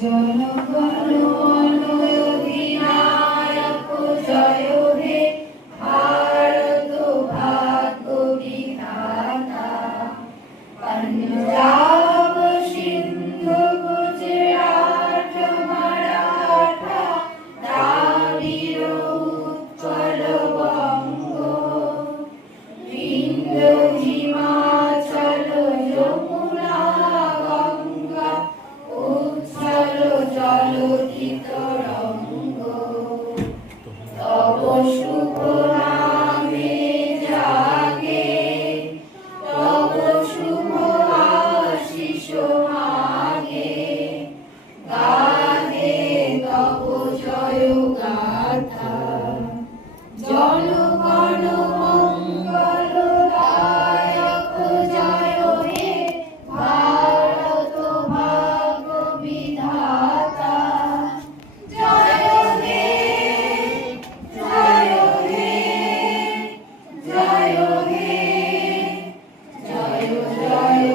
জনগণ মন অধিনায়ক জয় হে ভারত ভাগ্য বিধাতা। পঞ্জাব সিন্ধু গুজরাট মারাঠা দ্রাবিড় উৎকল বঙ্গ, বিন্ধ্য হিমাচল যমুনা গঙ্গা উচ্ছল জলধি তরঙ্গ। তব শুভ নামে জাগে, তব শুভ আশিস মাগে, গাহে তব জয় গাথা। জনগণ মঙ্গল দায়ক জয় হে ভারত ভাগ্য বিধাতা। জয় হে জয় হে জয় হে জয় জয়